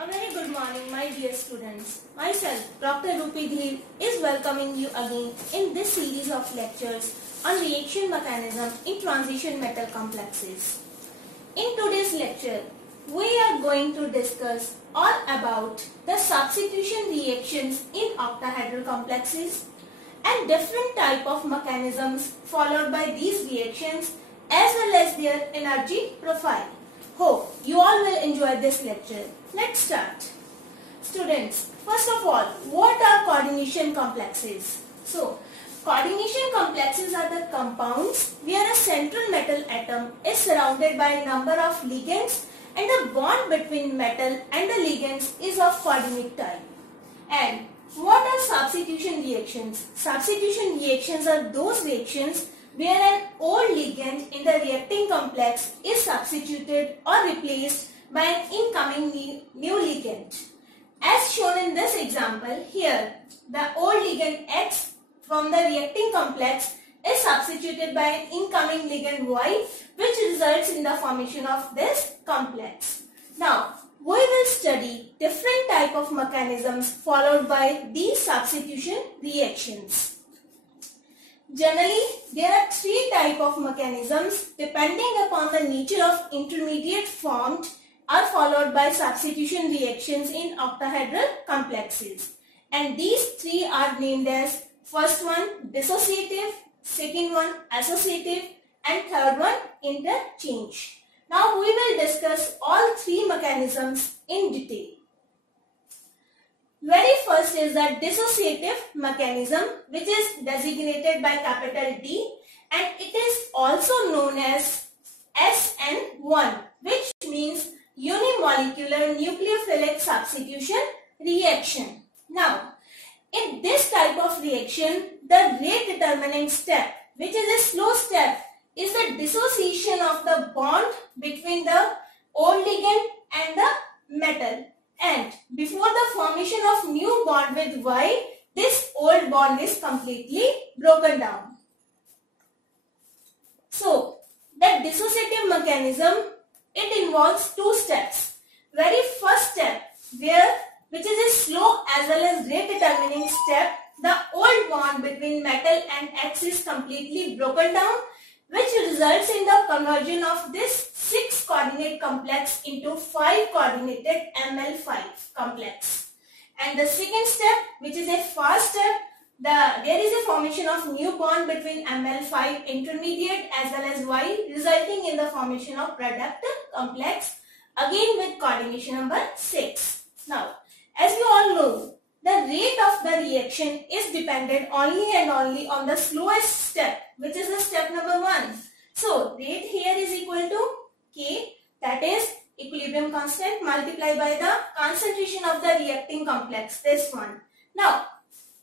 A very good morning, my dear students. Myself, Dr. Rupi Dhir, is welcoming you again in this series of lectures on reaction mechanism in transition metal complexes. In today's lecture, we are going to discuss all about the substitution reactions in octahedral complexes and different type of mechanisms followed by these reactions as well as their energy profile. Hope you all will enjoy this lecture. Let's start. Students, first of all, what are coordination complexes? So, coordination complexes are the compounds where a central metal atom is surrounded by a number of ligands and the bond between metal and the ligands is of coordinate type. And what are substitution reactions? Substitution reactions are those reactions where an old ligand in the reacting complex is substituted or replaced by an incoming new ligand. As shown in this example, here the old ligand X from the reacting complex is substituted by an incoming ligand Y, which results in the formation of this complex. Now, we will study different type of mechanisms followed by these substitution reactions. Generally, there are three types of mechanisms depending upon the nature of intermediate formed are followed by substitution reactions in octahedral complexes. And these three are named as first one dissociative, second one associative and third one interchange. Now we will discuss all three mechanisms in detail. Very first is the dissociative mechanism, which is designated by capital D, and it is also known as SN1, which means unimolecular nucleophilic substitution reaction. Now, in this type of reaction, the rate determining step, which is a slow step, is the dissociation of the bond between the old ligand and the metal. And before the formation of new bond with Y, this old bond is completely broken down. So, the dissociative mechanism, it involves two steps. Very first step, which is a slow as well as rate determining step, the old bond between metal and X is completely broken down, which results in the conversion of this 6 coordinate complex into 5 coordinated Ml5 complex. And the second step, which is a fast step, there is a formation of new bond between Ml5 intermediate as well as Y, resulting in the formation of product complex, again with coordination number 6. Now, as you all know, the rate of the reaction is dependent only and only on the slowest step, which is the step number 1. So, rate here is equal to K, that is equilibrium constant multiplied by the concentration of the reacting complex, this one. Now,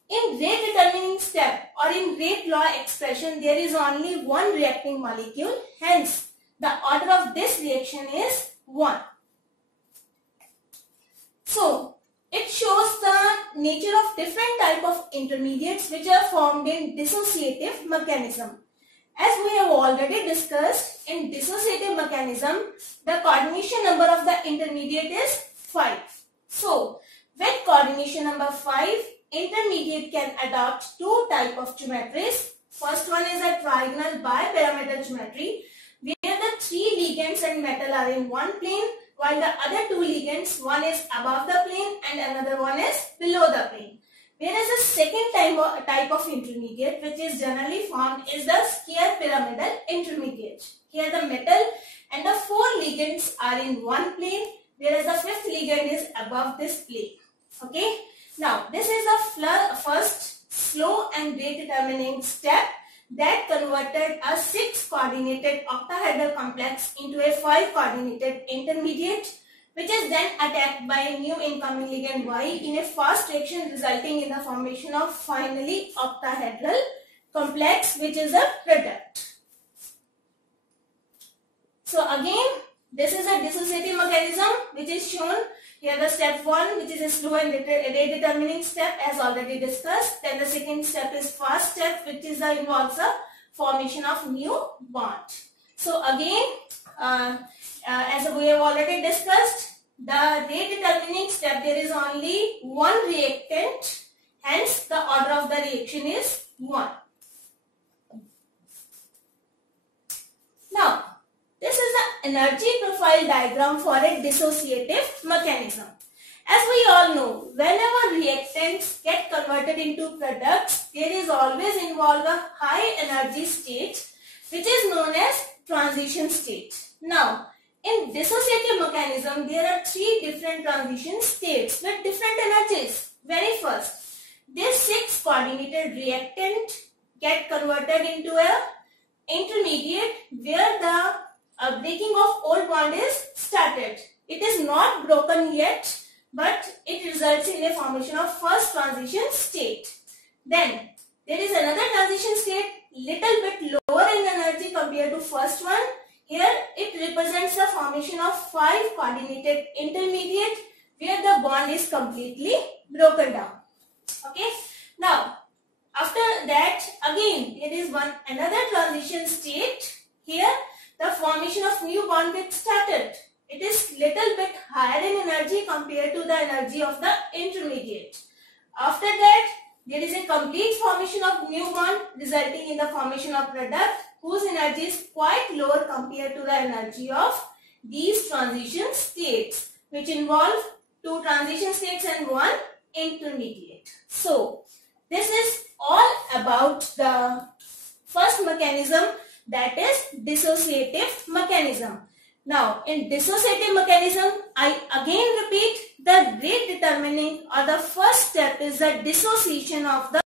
in rate determining step or in rate law expression, there is only one reacting molecule, hence the order of this reaction is 1. So, it shows the nature of different type of intermediates which are formed in dissociative mechanism. As we have already discussed, in dissociative mechanism, the coordination number of the intermediate is 5. So, with coordination number 5, intermediate can adopt two type of geometries. First one is a trigonal bipyramidal geometry, where the 3 ligands and metal are in one plane, while the other 2 ligands, one is above the plane and another one is below the plane. Whereas the second type of intermediate, which is generally formed, is the square pyramidal intermediate. Here the metal and the 4 ligands are in one plane, whereas the 5th ligand is above this plane. Okay. Now, this is the first slow and rate determining step that converted a 6 coordinated octahedral complex into a 5 coordinated intermediate, which is then attacked by a new incoming ligand Y in a fast reaction, resulting in the formation of finally octahedral complex, which is a product. So again, this is a dissociative mechanism which is shown here. The step 1, which is a slow and rate determining step, as already discussed. Then the second step is fast step, which is involves a formation of new bond. So again, as we have already discussed, the rate determining step, there is only one reactant, hence the order of the reaction is 1. Now, this is the energy profile diagram for a dissociative mechanism. As we all know, whenever reactants get converted into products, there is always involved a high energy state which is known as transition state. Now, in dissociative mechanism, there are 3 different transition states with different energies. Very first, this 6 coordinated reactant get converted into a intermediate where the breaking of old bond is started. It is not broken yet, but it results in a formation of first transition state. Then there is another transition state little bit lower in energy compared to first one. Here it represents the formation of 5 coordinated intermediate where the bond is completely broken down. Okay. Now after that again there is another transition state. Here the formation of new bond gets started. It is little bit higher in energy compared to the energy of the intermediate. After that, there is a complete formation of new bond resulting in the formation of product whose energy is quite lower compared to the energy of these transition states, which involve 2 transition states and 1 intermediate. So, this is all about the first mechanism, that is dissociative mechanism. Now, in dissociative mechanism, I again repeat, the rate determining or the first step is the dissociation of the